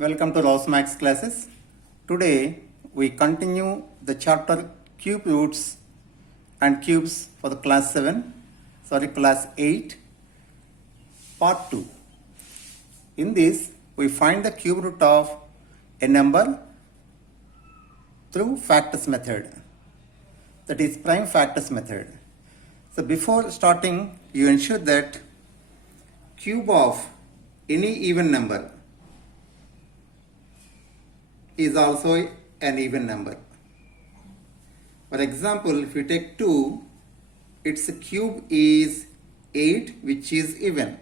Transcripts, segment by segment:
Welcome to Ross Max classes. Today we continue the chapter cube roots and cubes for the class 8, part 2. In this we find the cube root of a number through factors method, that is prime factors method. So before starting, you ensure that cube of any even number is also an even number. For example, if you take 2, its cube is 8, which is even.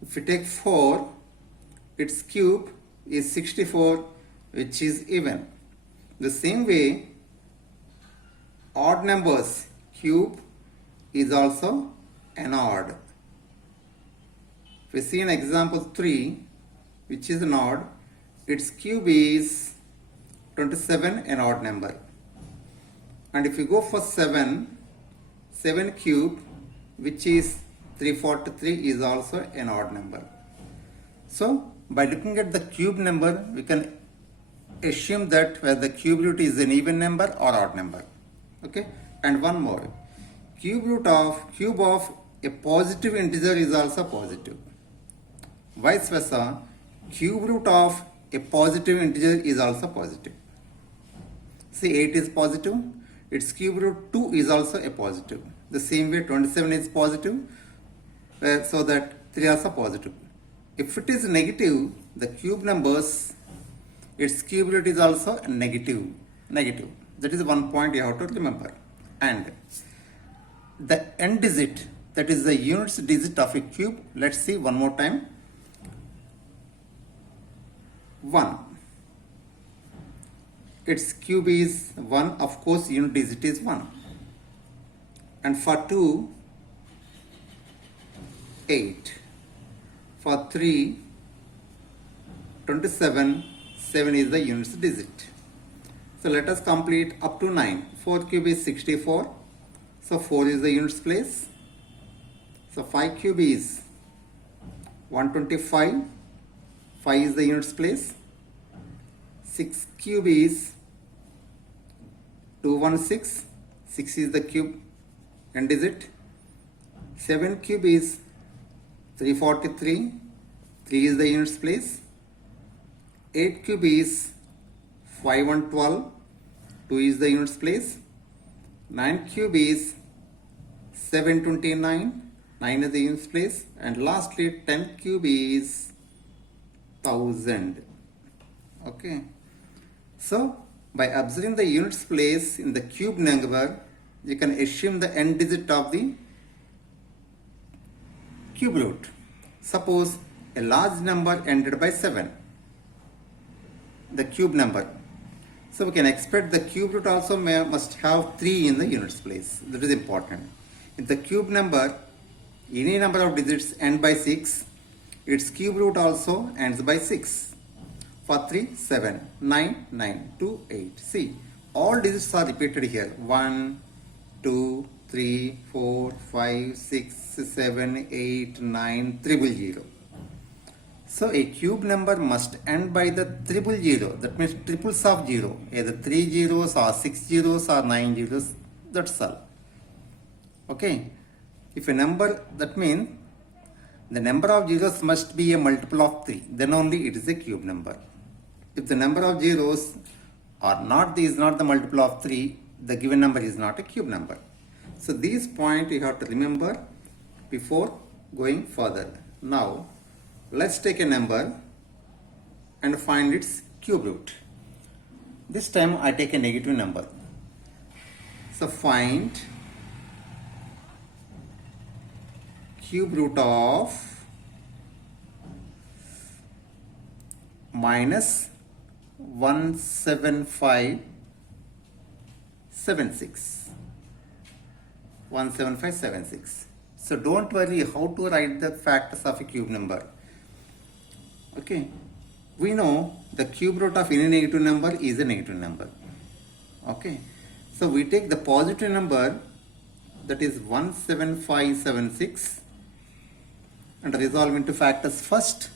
If you take 4, its cube is 64, which is even. The same way, odd numbers cube is also an odd. If we see an example 3, which is an odd, its cube is 27, an odd number. And if you go for 7 cube, which is 343, is also an odd number. So by looking at the cube number, we can assume that whether the cube root is an even number or odd number. Okay, and one more, cube of a positive integer is also positive. Vice versa, cube root of a positive integer is also positive. See, 8 is positive, its cube root 2 is also a positive. The same way 27 is positive, so that 3 also positive. If it is negative, the cube numbers, its cube root is also negative. That is one point you have to remember. And the end digit, that is the units digit of a cube, let's see one more time. 1. Its cube is 1, of course unit digit is 1. And for 2, 8. For 3, 27, 7 is the units digit. So let us complete up to 9. 4 cube is 64. So 4 is the units place. So 5 cube is 125. 5 is the units place. 6 cube is 216. 6 is the cube end digit. 7 cube is 343. 3 is the units place. 8 cube is 512. 2 is the units place. 9 cube is 729. 9 is the units place. And lastly 10 cube is 1000. Okay. So by observing the units place in the cube number, you can assume the end digit of the cube root. Suppose a large number ended by 7, the cube number. So we can expect the cube root also must have 3 in the units place. That is important. If the cube number, any number of digits end by 6, its cube root also ends by 6. For 3, 7, 9, 9, 2, 8. See, all digits are repeated here. 1, 2, 3, 4, 5, 6, 7, 8, 9, 000. So a cube number must end by the 000. That means triples of 0. Either 3 zeros or 6 zeros or 9 zeros. That's all. Okay. If a number, that means the number of zeros must be a multiple of 3. Then only it is a cube number. If the number of zeros is not the multiple of 3, the given number is not a cube number. So these points you have to remember before going further. Now let's take a number and find its cube root. This time I take a negative number. So find cube root of minus 17576. 17576. So don't worry how to write the factors of a cube number. Okay, we know the cube root of any negative number is a negative number. Okay, so we take the positive number, that is 17576, and resolve into factors first.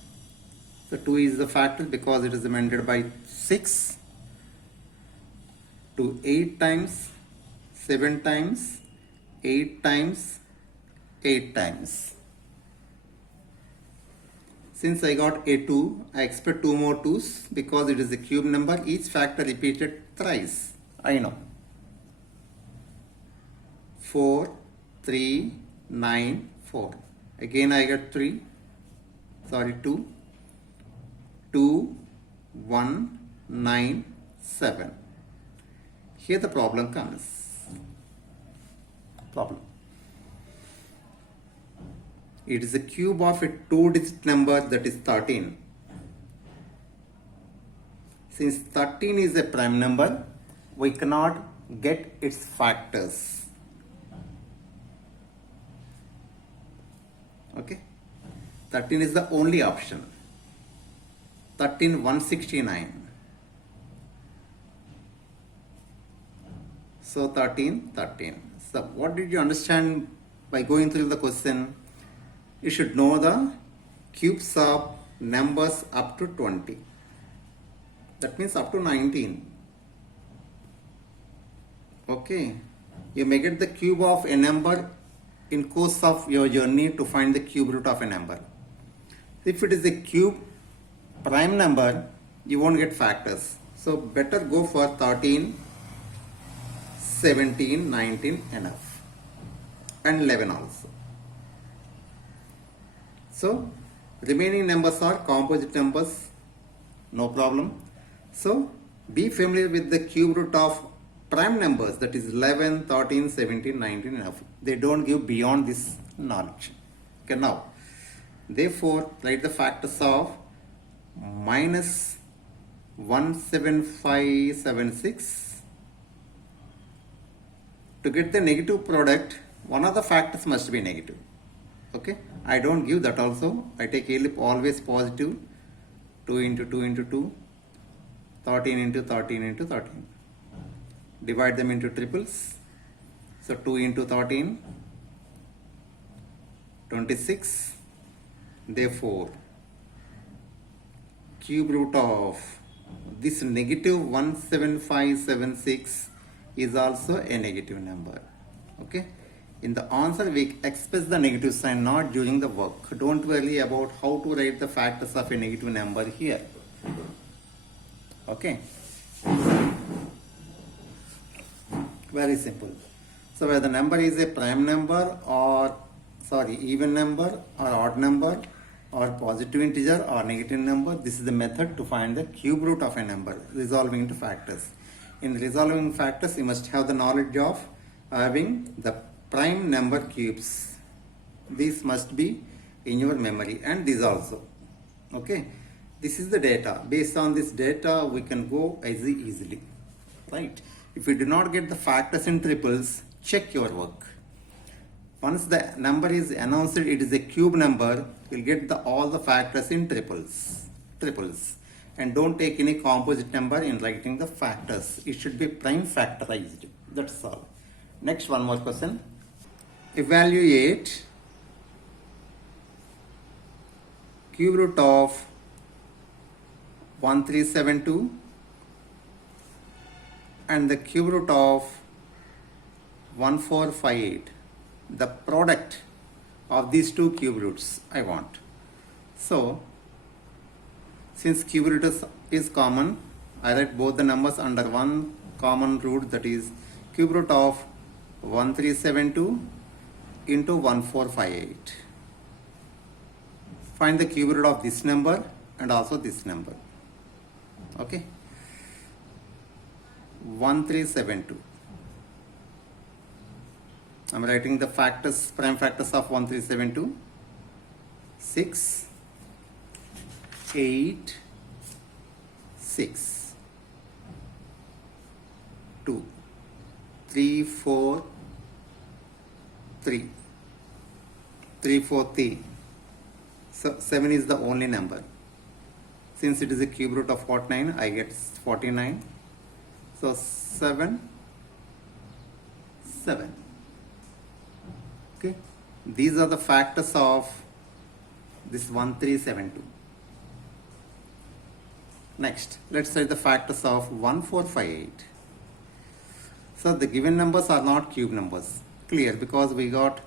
So 2 is the factor because it is amended by 6 to 8 times, 7 times, 8 times, 8 times. Since I got a 2, I expect 2 more 2's because it is a cube number, each factor repeated thrice. I know. 4, 3, 9, 4. Again I get 2, 2, 1, 9, 7. Here the problem comes. It is a cube of a 2-digit number, that is 13. Since 13 is a prime number, we cannot get its factors. Okay? 13 is the only option. 13, 169. So 13, 13. So what did you understand by going through the question? You should know the cubes of numbers up to 20. That means up to 19. Okay. You may get the cube of a number in course of your journey to find the cube root of a number. If it is a cube prime number, you won't get factors. So better go for 13, 17, 19 enough, and 11 also. So remaining numbers are composite numbers, no problem. So be familiar with the cube root of prime numbers, that is 11, 13, 17, 19 enough. They don't give beyond this knowledge. Okay, now therefore write the factors of minus 17576. To get the negative product, one of the factors must be negative. Okay, I don't give that also. I take ellip always positive. 2 into 2 into 2, 13 into 13 into 13. Divide them into triples. So 2 into 13, 26. Therefore, cube root of this negative 17576 is also a negative number. Okay. In the answer, we express the negative sign, not during the work. Don't worry about how to write the factors of a negative number here. Okay. Very simple. So whether the number is a prime number or even number or odd number or positive integer or negative number, this is the method to find the cube root of a number, resolving into factors. In resolving factors, you must have the knowledge of having the prime number cubes. These must be in your memory, and these also. Okay, this is the data. Based on this data, we can go easily, right? If you do not get the factors in triples, check your work. Once the number is announced, it is a cube number, you'll get all the factors in triples. And don't take any composite number in writing the factors. It should be prime factorized. That's all. Next, one more question. Evaluate cube root of 1372 and the cube root of 1458. The product of these two cube roots I want. So since cube root is common, I write both the numbers under one common root, that is cube root of 1372 into 1458. Find the cube root of this number and also this number. Okay, 1372. I'm writing the factors, prime factors of 1372. 6, 8, 6, 2, 3, 4, 3, 3, 4, 3. So 7 is the only number. Since it is a cube root of 49, I get 49. So 7, 7. Okay. These are the factors of this 1372. Next, let's say the factors of 1458. So the given numbers are not cube numbers. Clear, because we got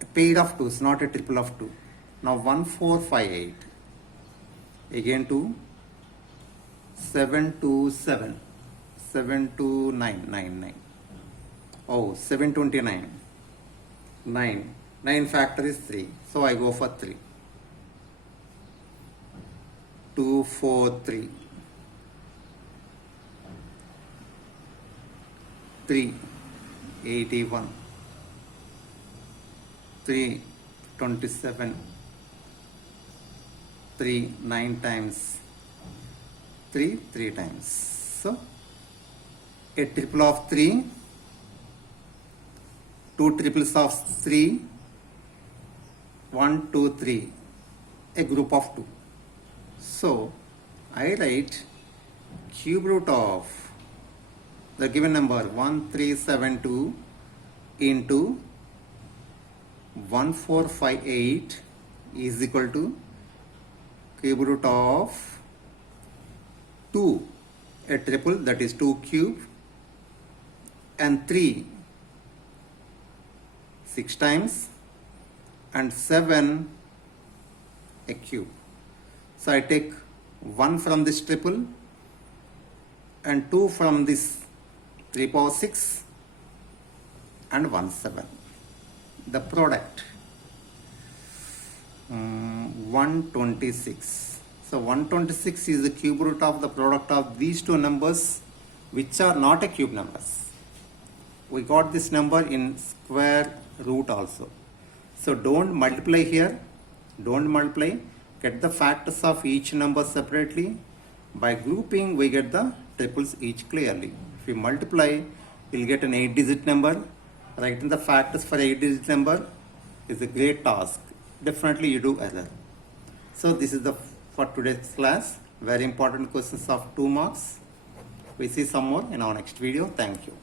a pair of 2's, not a triple of 2. Now 1458. Again 2. 727. 72999. Oh, 729. 9. 9 factor is 3. So I go for 3. 243. 3. 81. 3. 27. 3. 9 times 3. 3 times. So a triple of 3. 2 triples of 3. 1, 2, 3. A group of 2. So I write cube root of the given number 1372 into 1458 is equal to cube root of 2, a triple, that is 2 cube, and 3 6 times, and 7 a cube. So I take 1 from this triple and 2 from this 3 power 6 and 1 7. The product 126. So 126 is the cube root of the product of these two numbers which are not a cube numbers. We got this number in square root also. So don't multiply here. Don't multiply. Get the factors of each number separately. By grouping, we get the triples each clearly. If we multiply, we'll get an 8-digit number. Writing the factors for 8-digit number is a great task. Definitely you do error. So this is the for today's class. Very important questions of 2 marks. We see some more in our next video. Thank you.